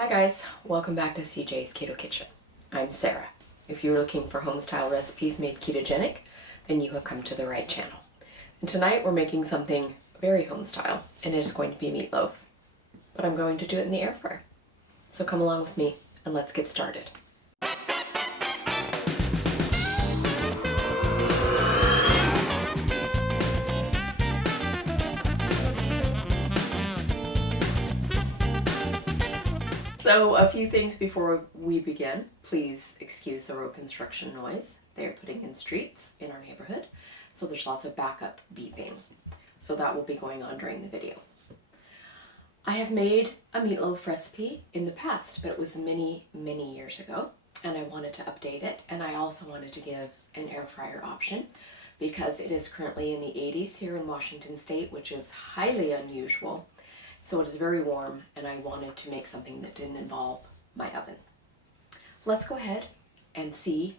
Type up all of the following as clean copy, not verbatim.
Hi guys, welcome back to CJ's Keto Kitchen. I'm Sarah. If you're looking for home-style recipes made ketogenic, then you have come to the right channel. And tonight we're making something very home-style, and it is going to be meatloaf. But I'm going to do it in the air fryer. So come along with me and let's get started. So a few things before we begin. Please excuse the road construction noise. They are putting in streets in our neighborhood, so there's lots of backup beeping. So that will be going on during the video. I have made a meatloaf recipe in the past, but it was many years ago, and I wanted to update it, and I also wanted to give an air fryer option because it is currently in the 80s here in Washington State, which is highly unusual. So it is very warm, and I wanted to make something that didn't involve my oven. Let's go ahead and see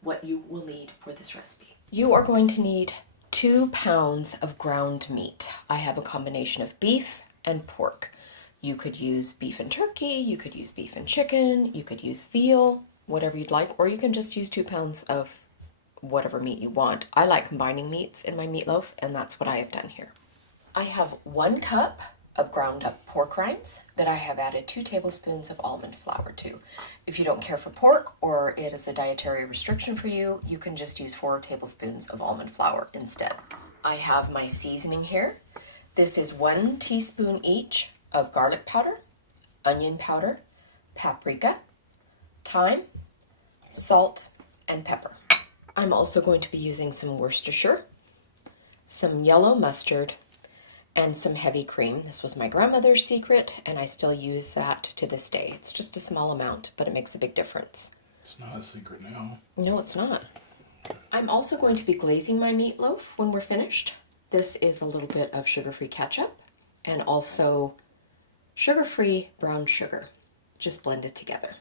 what you will need for this recipe. You are going to need 2 pounds of ground meat. I have a combination of beef and pork. You could use beef and turkey, you could use beef and chicken, you could use veal, whatever you'd like, or you can just use 2 pounds of whatever meat you want. I like combining meats in my meatloaf, and that's what I have done here. I have 1 cup of ground up pork rinds that I have added 2 tablespoons of almond flour to. If you don't care for pork or it is a dietary restriction for you, you can just use 4 tablespoons of almond flour instead. I have my seasoning here. This is 1 teaspoon each of garlic powder, onion powder, paprika, thyme, salt, and pepper. I'm also going to be using some Worcestershire, some yellow mustard, and some heavy cream. This was my grandmother's secret, and I still use that to this day. It's just a small amount, but it makes a big difference. It's not a secret now. No, it's not. I'm also going to be glazing my meatloaf when we're finished. This is a little bit of sugar-free ketchup and also sugar-free brown sugar. Just blend it together.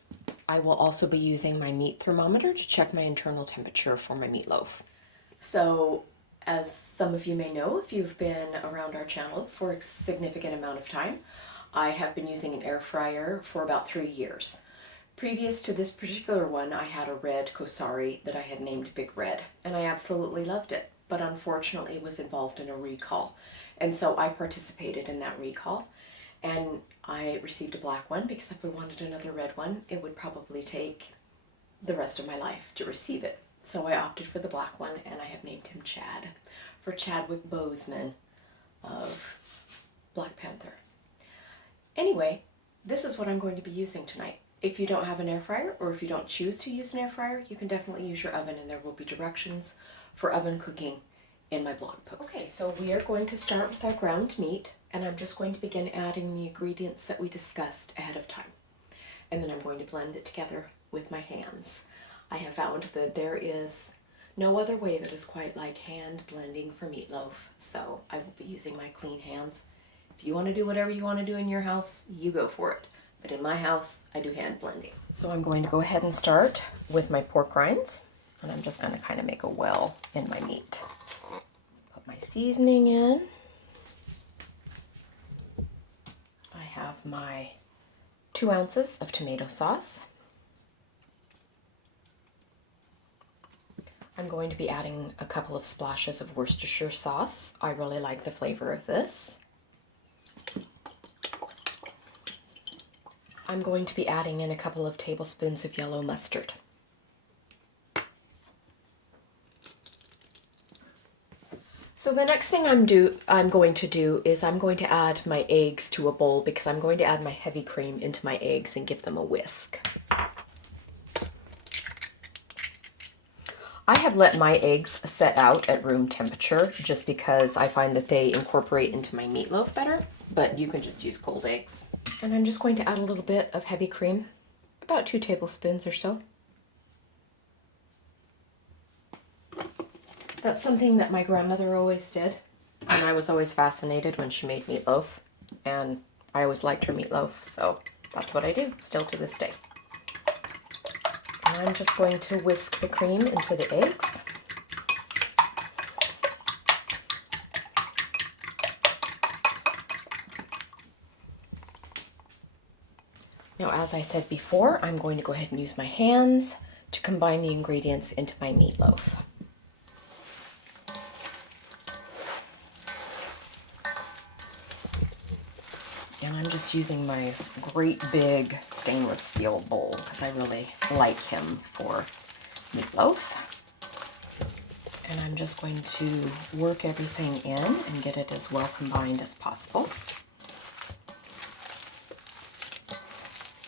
I will also be using my meat thermometer to check my internal temperature for my meatloaf. So, as some of you may know, if you've been around our channel for a significant amount of time, I have been using an air fryer for about 3 years. Previous to this particular one, I had a red Cosari that I had named Big Red, and I absolutely loved it, but unfortunately was involved in a recall. And so I participated in that recall, and I received a black one because if I wanted another red one, it would probably take the rest of my life to receive it. So I opted for the black one, and I have named him Chad, for Chadwick Boseman of Black Panther. Anyway, this is what I'm going to be using tonight. If you don't have an air fryer, or if you don't choose to use an air fryer, you can definitely use your oven, and there will be directions for oven cooking in my blog post. Okay, so we are going to start with our ground meat, and I'm just going to begin adding the ingredients that we discussed ahead of time. And then I'm going to blend it together with my hands. I have found that there is no other way that is quite like hand blending for meatloaf, so I will be using my clean hands. If you want to do whatever you want to do in your house, you go for it. But in my house, I do hand blending. So I'm going to go ahead and start with my pork rinds, and I'm just going to kind of make a well in my meat. Put my seasoning in. I have my 2 ounces of tomato sauce. I'm going to be adding a couple of splashes of Worcestershire sauce. I really like the flavor of this. I'm going to be adding in a couple of tablespoons of yellow mustard. So the next thing I'm going to do is I'm going to add my eggs to a bowl because I'm going to add my heavy cream into my eggs and give them a whisk. I have let my eggs set out at room temperature just because I find that they incorporate into my meatloaf better, but you can just use cold eggs. And I'm just going to add a little bit of heavy cream, about 2 tablespoons or so. That's something that my grandmother always did, and I was always fascinated when she made meatloaf, and I always liked her meatloaf, so that's what I do, still to this day. And I'm just going to whisk the cream into the eggs. Now, as I said before, I'm going to go ahead and use my hands to combine the ingredients into my meatloaf. And I'm just using my great big stainless steel bowl because I really like him for meatloaf. And I'm just going to work everything in and get it as well combined as possible.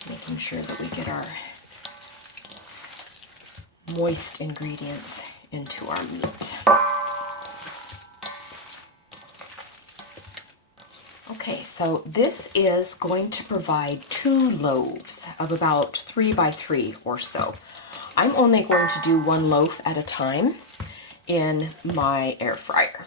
Making sure that we get our moist ingredients into our meat. Okay, so this is going to provide 2 loaves of about 3 by 3 or so. I'm only going to do 1 loaf at a time in my air fryer.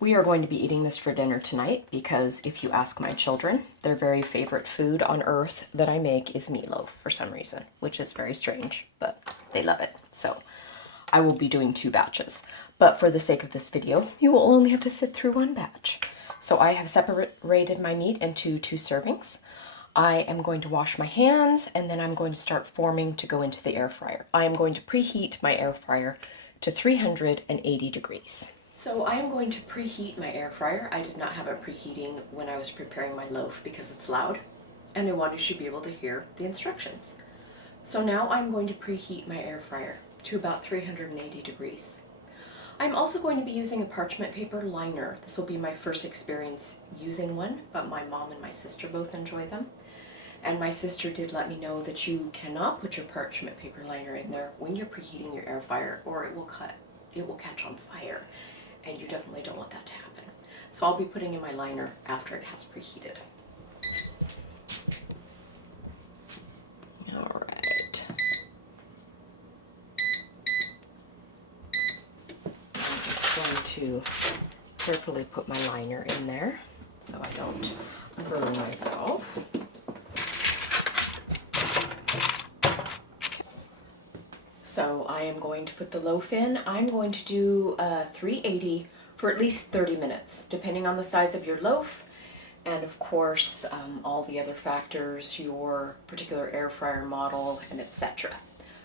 We are going to be eating this for dinner tonight because if you ask my children, their very favorite food on earth that I make is meatloaf for some reason, which is very strange, but they love it. So I will be doing 2 batches. But for the sake of this video, you will only have to sit through 1 batch. So I have separated my meat into 2 servings. I am going to wash my hands and then I'm going to start forming to go into the air fryer. I am going to preheat my air fryer to 380 degrees. So I am going to preheat my air fryer. I did not have it preheating when I was preparing my loaf because it's loud and I wanted you to be able to hear the instructions. So now I'm going to preheat my air fryer to about 380 degrees. I'm also going to be using a parchment paper liner. This will be my first experience using one, but my mom and my sister both enjoy them. And my sister did let me know that you cannot put your parchment paper liner in there when you're preheating your air fryer or it will catch on fire. And you definitely don't want that to happen. So I'll be putting in my liner after it has preheated. All right. To carefully put my liner in there so I don't burn myself. So I am going to put the loaf in. I'm going to do 380 for at least 30 minutes, depending on the size of your loaf and of course all the other factors, your particular air fryer model, and etc.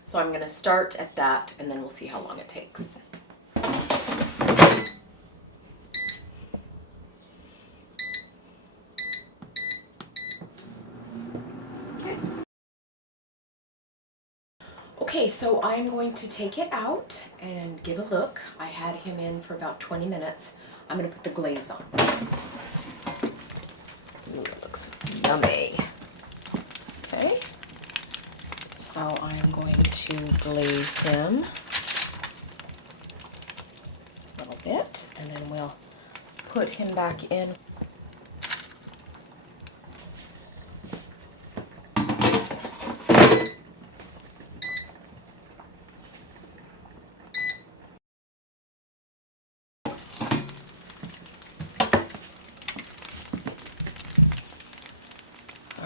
So I'm going to start at that and then we'll see how long it takes. Okay, so I'm going to take it out and give a look. I had him in for about 20 minutes. I'm going to put the glaze on. Ooh, it looks yummy. Okay, so I'm going to glaze him a little bit, and then we'll put him back in.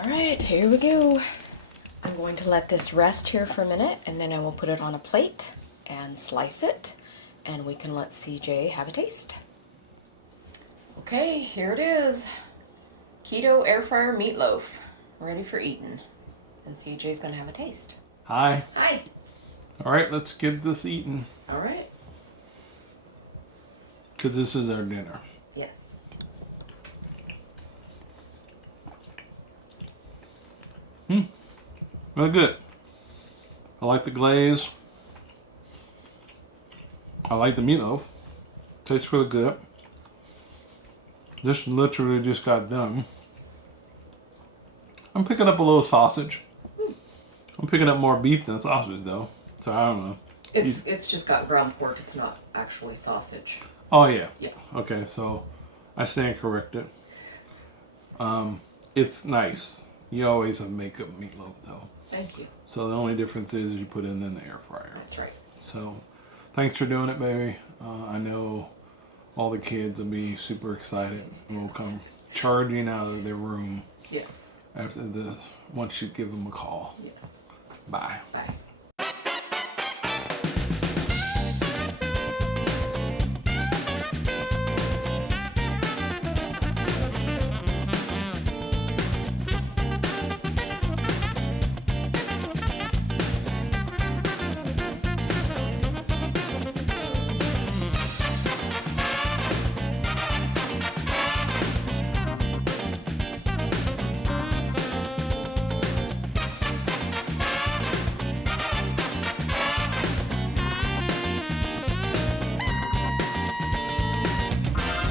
All right, here we go. I'm going to let this rest here for a minute and then I will put it on a plate and slice it and we can let CJ have a taste. Okay, here it is. Keto air fryer meatloaf, ready for eating. And CJ's gonna have a taste. Hi. Hi. All right, let's get this eaten. All right. Because this is our dinner. Yes. Really good. I like the glaze. I like the meatloaf. Tastes really good. This literally just got done. I'm picking up a little sausage. I'm picking up more beef than sausage though. So I don't know. It's just got ground pork. It's not actually sausage. Oh yeah. Yeah. Okay, so I stand corrected. It's nice. You always make a meatloaf though. Thank you. So the only difference is you put it in the air fryer. That's right. So thanks for doing it, baby. I know all the kids will be super excited and will come charging out of their room Yes. after this once you give them a call. Yes. Bye. Bye.